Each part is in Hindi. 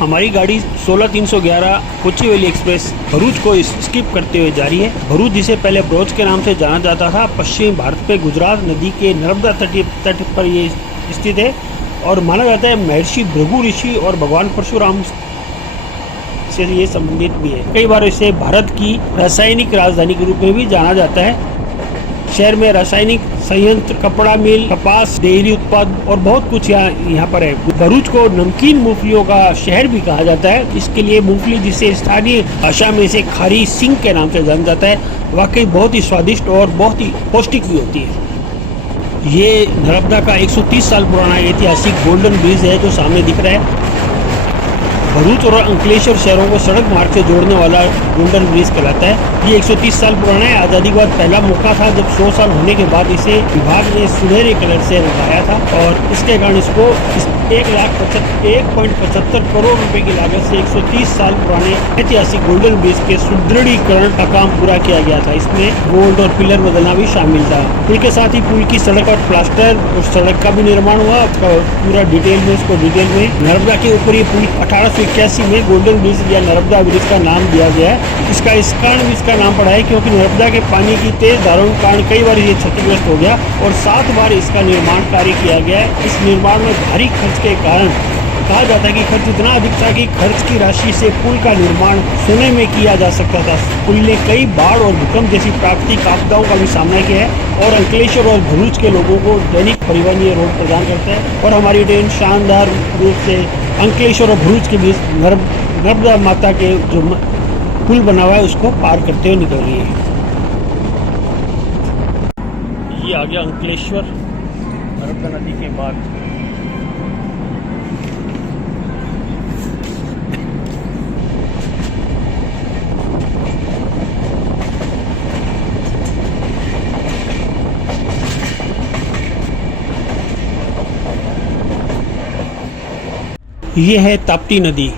हमारी गाड़ी 16311 कोचुवेली एक्सप्रेस भरूच को स्किप करते हुए जा रही है। भरूच जिसे पहले बरोच के नाम से जाना जाता था, पश्चिमी भारत पे गुजरात नदी के नर्मदा तट पर ये स्थित है और माना जाता है महर्षि भृगु ऋषि और भगवान परशुराम से ये संबंधित भी है। कई बार इसे भारत की रासायनिक राजधानी के रूप में भी जाना जाता है। शहर में रासायनिक संयंत्र, कपड़ा मिल, कपास, डेयरी उत्पाद और बहुत कुछ यहाँ पर है। भरूच को नमकीन मूंगफलियों का शहर भी कहा जाता है। इसके लिए मूंगफली, जिसे स्थानीय भाषा में इसे खारी सिंग के नाम से जाना जाता है, वाकई बहुत ही स्वादिष्ट और बहुत ही पौष्टिक भी होती है। ये नर्मदा का 130 साल पुराना ऐतिहासिक गोल्डन ब्रिज है जो सामने दिख रहा है। भरूच और अंकलेश्वर शहरों को सड़क मार्ग से जोड़ने वाला गोल्डन ब्रिज कहलाता है। ये 130 साल पुराना है। आज़ादी के बाद पहला मौका था जब 100 साल होने के बाद इसे विभाग ने सुनहरे कलर से रंगाया था और इसके कारण इसको 1.75 करोड़ रुपए की लागत से 130 साल पुराने ऐतिहासिक गोल्डन ब्रिज के सुदृढ़ीकरण का काम पूरा किया गया था। इसमें बोल्ट और पिलर बदलना भी शामिल था। पुल के साथ ही पुल की सड़क और प्लास्टर और सड़क का भी निर्माण हुआ। पूरा डिटेल में नर्मदा के ऊपर ये पुल 1881 में गोल्डन ब्रिज या नर्मदा ब्रिज का नाम दिया गया है। इस कारण भी इसका नाम पड़ा है क्योंकि नर्मदा के पानी की तेज धारों के कारण कई बार ये क्षतिग्रस्त हो गया और 7 बार इसका निर्माण कार्य किया गया है। इस निर्माण में भारी खर्च के कारण कहा जाता है कि खर्च इतना अधिक था कि खर्च की राशि से पुल का निर्माण सोने में किया जा सकता था। पुल ने कई बाढ़ और भूकंप जैसी प्राकृतिक आपदाओं का भी सामना किया है और अंकलेश्वर और भरूच के लोगों को दैनिक परिवहन ये रोड प्रदान करता है और हमारी ट्रेन शानदार रूप से अंकलेश्वर और भरूच के बीच नर्मदा माता के जो पुल बना हुआ है उसको पार करते हुए निकल रही है। ये आ गया अंकलेश्वर नर्मदा नदी के बाद। ये है ताप्ती नदी।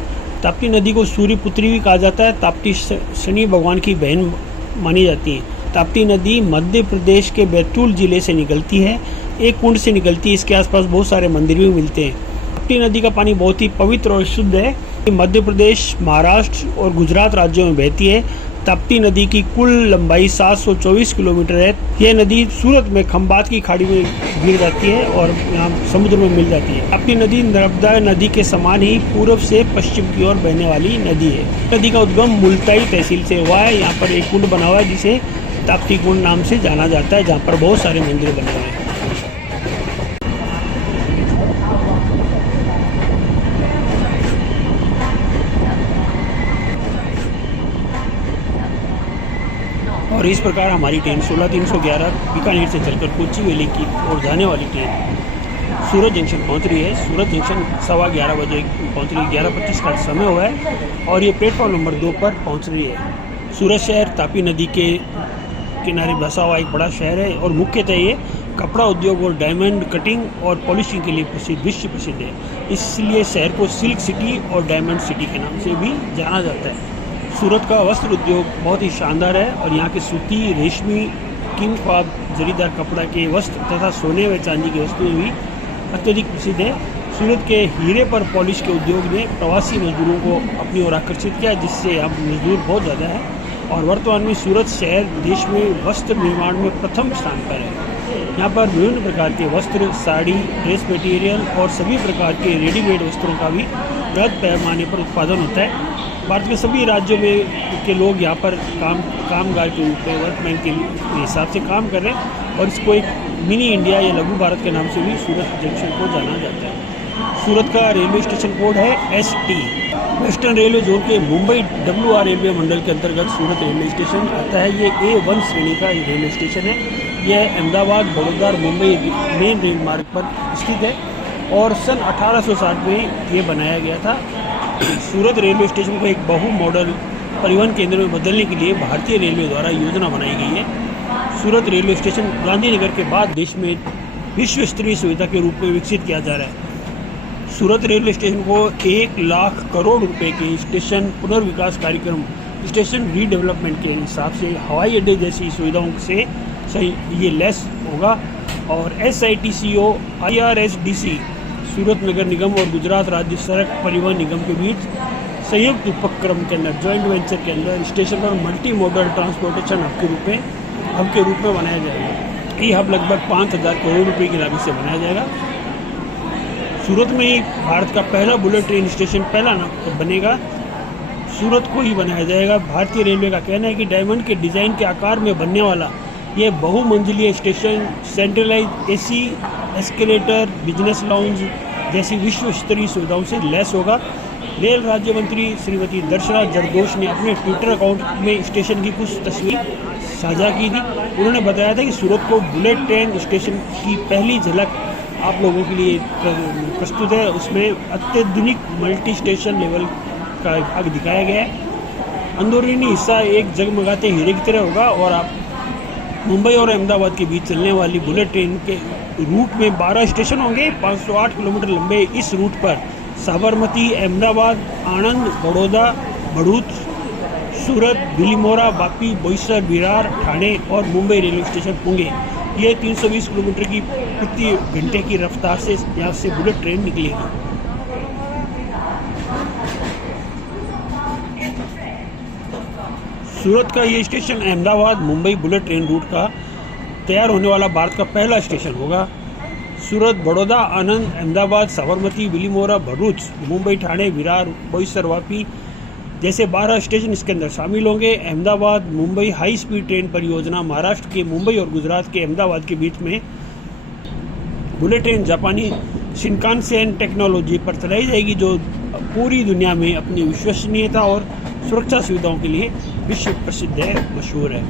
ताप्ती नदी को सूर्य पुत्री भी कहा जाता है। ताप्ती शनि भगवान की बहन मानी जाती है। ताप्ती नदी मध्य प्रदेश के बैतूल जिले से निकलती है। एक कुंड से निकलती है। इसके आसपास बहुत सारे मंदिर भी मिलते हैं। ताप्ती नदी का पानी बहुत ही पवित्र और शुद्ध है। मध्य प्रदेश, महाराष्ट्र और गुजरात राज्यों में बहती है। ताप्ती नदी की कुल लंबाई 724 किलोमीटर है। यह नदी सूरत में खंबात की खाड़ी में गिर जाती है और यहाँ समुद्र में मिल जाती है। ताप्ती नदी नर्मदा नदी के समान ही पूर्व से पश्चिम की ओर बहने वाली नदी है। नदी का उद्गम मुल्ताई तहसील से हुआ है। यहाँ पर एक कुंड बना हुआ है जिसे ताप्ती कुंड नाम से जाना जाता है, जहाँ पर बहुत सारे मंदिर बने हुए हैं। और इस प्रकार हमारी ट्रेन 16311 बीकानेर से चलकर कोचुवेली की ओर जाने वाली ट्रेन सूरत जंक्शन पहुंच रही है। सूरत जंक्शन 11:15 बजे पहुंच रही है। 11:25 का समय हुआ है और ये प्लेटफॉर्म नंबर 2 पर पहुंच रही है। सूरत शहर ताप्ती नदी के किनारे बसा हुआ एक बड़ा शहर है और मुख्यतः ये कपड़ा उद्योग और डायमंड कटिंग और पॉलिशिंग के लिए विश्व प्रसिद्ध है। इसलिए शहर को सिल्क सिटी और डायमंड सिटी के नाम से भी जाना जाता है। सूरत का वस्त्र उद्योग बहुत ही शानदार है और यहाँ के सूती, रेशमी, किंग ख्वाब, जरीदार कपड़ा के वस्त्र तथा सोने व चांदी की वस्तुएं भी अत्यधिक प्रसिद्ध है। सूरत के हीरे पर पॉलिश के उद्योग ने प्रवासी मजदूरों को अपनी ओर आकर्षित किया, जिससे अब मजदूर बहुत ज़्यादा है और वर्तमान में सूरत शहर देश में वस्त्र निर्माण में प्रथम स्थान पर है। यहाँ पर विभिन्न प्रकार के वस्त्र, साड़ी, ड्रेस मटेरियल और सभी प्रकार के रेडीमेड वस्त्रों का भी बृहद पैमाने पर उत्पादन होता है। भारत के सभी राज्यों में के लोग यहाँ पर कामगार के रूप में वर्कमैन के हिसाब से काम कर रहे हैं और इसको एक मिनी इंडिया या लघु भारत के नाम से भी सूरत जंक्शन को जाना जाता है। सूरत का रेलवे स्टेशन कोड है ST। वेस्टर्न रेलवे जोन के मुंबई WR रेलवे मंडल के अंतर्गत सूरत रेलवे स्टेशन आता है। ये A1 श्रेणी का रेलवे स्टेशन है। यह अहमदाबाद, बड़ौदा, मुंबई मेन रेल मार्ग पर स्थित है और सन 1860 में ये बनाया गया था। सूरत रेलवे स्टेशन को एक बहु मॉडल परिवहन केंद्र में बदलने के लिए भारतीय रेलवे द्वारा योजना बनाई गई है। सूरत रेलवे स्टेशन गांधीनगर के बाद देश में विश्व स्तरीय सुविधा के रूप में विकसित किया जा रहा है। सूरत रेलवे स्टेशन को 1 लाख करोड़ रुपए के स्टेशन पुनर्विकास कार्यक्रम, स्टेशन रीडेवलपमेंट के हिसाब से हवाई अड्डे जैसी सुविधाओं से ये लैस होगा और SITCO IRSDC सूरत नगर निगम और गुजरात राज्य सड़क परिवहन निगम के बीच संयुक्त उपक्रम के अंदर, जॉइंट वेंचर के अंदर स्टेशन पर मल्टी मॉडल ट्रांसपोर्टेशन हब के रूप में बनाया जाएगा। ये हब लगभग 5,000 करोड़ रुपए की लागत से बनाया जाएगा। सूरत में ही भारत का पहला बुलेट ट्रेन स्टेशन बनेगा, सूरत को ही बनाया जाएगा। भारतीय रेलवे का कहना है कि डायमंड के डिज़ाइन के आकार में बनने वाला ये बहुमंजिलीय station centralise AC, escalator, business lounge जैसी विश्व स्तरीय सुविधाओं से लैस होगा। रेल राज्य मंत्री श्रीमती दर्शना जरदोश ने अपने ट्विटर अकाउंट में स्टेशन की कुछ तस्वीर साझा की थी। उन्होंने बताया था कि सूरत को बुलेट ट्रेन स्टेशन की पहली झलक आप लोगों के लिए प्रस्तुत है। उसमें अत्याधुनिक मल्टी स्टेशन लेवल का भाग दिखाया गया है। अंदरूनी हिस्सा एक जगमगाते हीरे की तरह होगा और आप मुंबई और अहमदाबाद के बीच चलने वाली बुलेट ट्रेन के रूट में 12 स्टेशन होंगे। 508 किलोमीटर लंबे इस रूट पर साबरमती, अहमदाबाद, आणंद, बड़ौदा, भरूच, सूरत, बिलीमोरा, वापी, बोईसर, विरार, ठाणे और मुंबई रेलवे स्टेशन होंगे। ये 320 किलोमीटर की प्रति घंटे की रफ्तार से यहाँ से बुलेट ट्रेन निकलेगी। सूरत का ये station Ahmedabad Mumbai bullet train route का तैयार होने वाला भारत का पहला स्टेशन होगा। सूरत, बड़ौदा, आनंद, अहमदाबाद, साबरमती, बिलीमोरा, भरूच, मुंबई, ठाणे, विरार, बोईसर, वापी जैसे 12 स्टेशन इसके अंदर शामिल होंगे। Ahmedabad Mumbai high speed train परियोजना महाराष्ट्र के मुंबई और गुजरात के अहमदाबाद के बीच में बुलेट ट्रेन जापानी शिनकानसेन टेक्नोलॉजी पर चलाई जाएगी, जो पूरी दुनिया में अपनी विश्वसनीयता और सुरक्षा सुविधाओं के लिए विश्व प्रसिद्ध है, मशहूर है।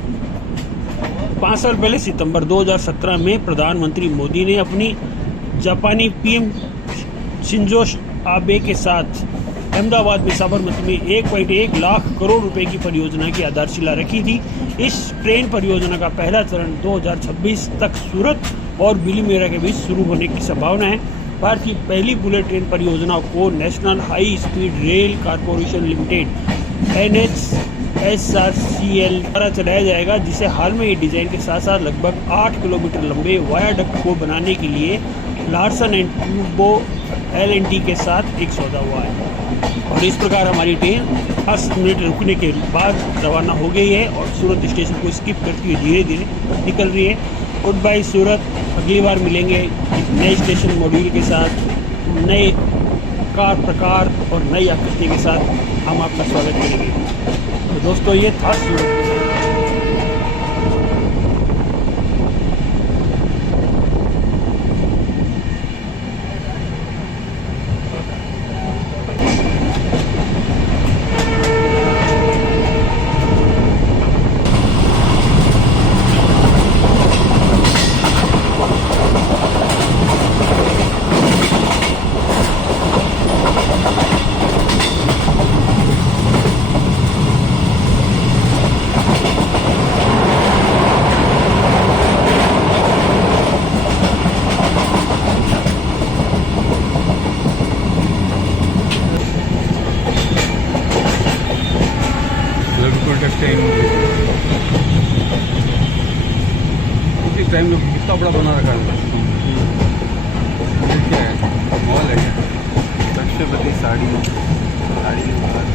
5 साल पहले सितंबर 2017 में प्रधानमंत्री मोदी ने अपनी जापानी पीएम शिंजो आबे के साथ अहमदाबाद में साबरमती में 1.1 लाख करोड़ रुपए की परियोजना की आधारशिला रखी थी। इस ट्रेन परियोजना का पहला चरण 2026 तक सूरत और बिलीमोरा के बीच शुरू होने की संभावना है। भारत की पहली बुलेट ट्रेन परियोजना को national high speed rail corporation limited NHSRCL द्वारा चलाया जाएगा, जिसे हाल में ये डिज़ाइन के साथ साथ लगभग 8 किलोमीटर लंबे वायाडक्ट को बनाने के लिए लार्सन एंड टूब्रो L&T के साथ एक सौदा हुआ है। और इस प्रकार हमारी ट्रेन 10 मिनट रुकने के बाद रवाना हो गई है और सूरत स्टेशन को स्किप करती हुई धीरे धीरे निकल रही है। गुड बाय सूरत। अगली बार मिलेंगे नए स्टेशन मॉड्यूल के साथ, नए कार प्रकार और नई आकृति के साथ हम आपका स्वागत करेंगे। तो दोस्तों, ये था सूरत। टाइम में कितना बड़ा बना रखा है, क्या है, मॉल है क्या? लक्ष्यवती साड़ी के बाद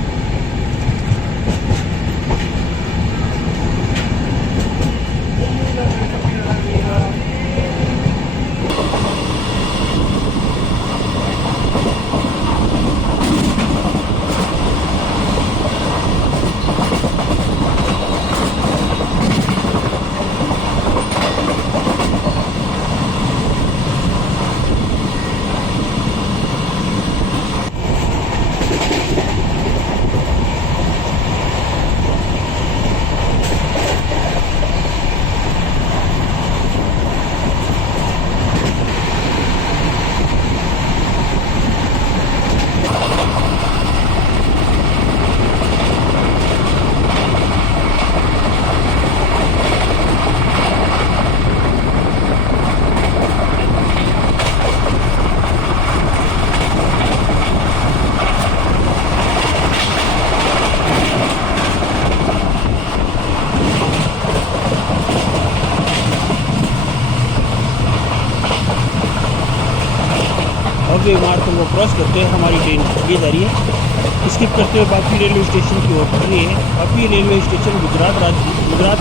क्रॉस करते हुए हमारी ट्रेन आगे जा रही है। स्किप करते हुए वापी रेलवे स्टेशन की ओर बढ़ रही है। वापी रेलवे स्टेशन गुजरात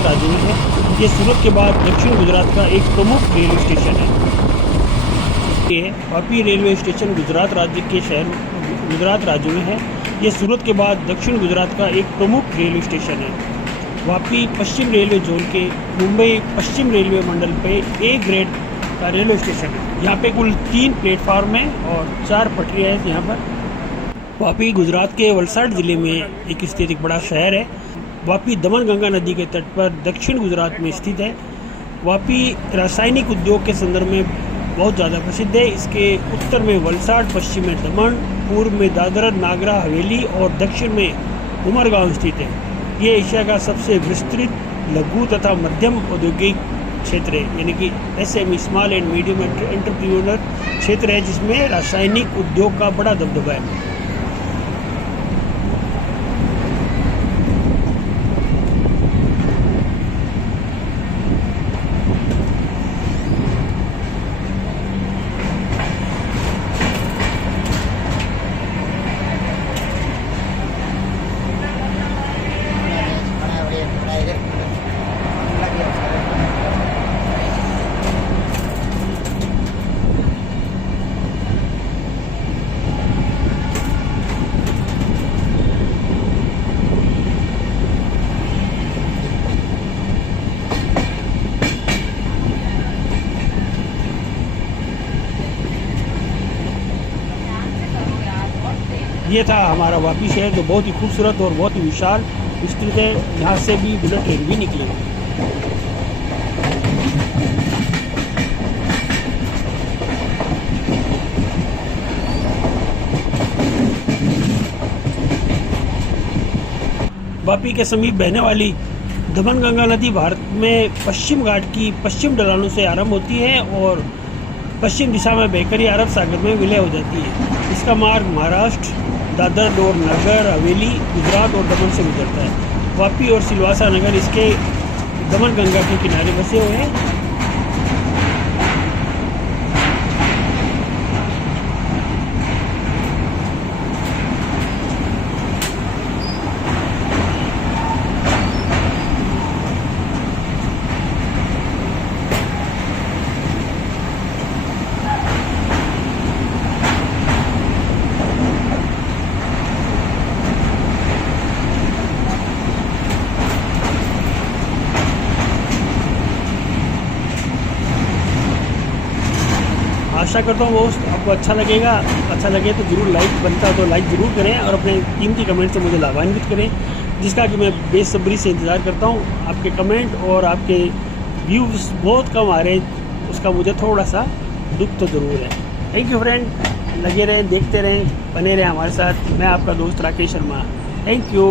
राज्य में है। ये सूरत के बाद दक्षिण गुजरात का एक प्रमुख रेलवे स्टेशन है। वापी रेलवे स्टेशन गुजरात राज्य में है। ये सूरत के बाद दक्षिण गुजरात का एक प्रमुख रेलवे स्टेशन है। वापी पश्चिम रेलवे जोन के मुंबई पश्चिम रेलवे मंडल पे ए ग्रेड का रेलवे स्टेशन है। यहाँ पे कुल 3 प्लेटफार्म हैं और 4 पटरियाँ हैं यहाँ पर। वापी गुजरात के वलसाड ज़िले में एक स्थित एक बड़ा शहर है। वापी दमन गंगा नदी के तट पर दक्षिण गुजरात में स्थित है। वापी रासायनिक उद्योग के संदर्भ में बहुत ज़्यादा प्रसिद्ध है। इसके उत्तर में वलसाड, पश्चिम में दमन, पूर्व में दादरा नागर हवेली और दक्षिण में उमरगांव स्थित है। ये एशिया का सबसे विस्तृत लघु तथा मध्यम औद्योगिक क्षेत्र है, यानी कि SME small and medium entrepreneur क्षेत्र है, जिसमें रासायनिक उद्योग का बड़ा दबदबा है। ये था हमारा वापी शहर, जो बहुत ही खूबसूरत और बहुत ही विशाल विस्तृत है। यहाँ से भी बुलेट ट्रेन भी निकली है। वापी के समीप बहने वाली दमन गंगा नदी भारत में पश्चिम घाट की पश्चिम ढलानों से आरंभ होती है और पश्चिम दिशा में बहकर ही अरब सागर में विलय हो जाती है। इसका मार्ग महाराष्ट्र, दादर और नगर हवेली, गुजरात और दमन से गुजरता है। वापी और सिलवासा नगर इसके दमन गंगा के किनारे बसे हुए हैं। आशा करता हूँ दोस्त आपको अच्छा लगेगा। अच्छा लगे तो ज़रूर लाइक बनता है तो लाइक ज़रूर करें और अपने कीमती कमेंट से मुझे लाभान्वित करें, जिसका कि मैं बेसब्री से इंतज़ार करता हूँ। आपके कमेंट और आपके व्यूज़ बहुत कम आ रहे हैं, उसका मुझे थोड़ा सा दुख तो ज़रूर है। थैंक यू फ्रेंड, लगे रहें, देखते रहें, बने रहें हमारे साथ। मैं आपका दोस्त राकेश शर्मा। Thank you.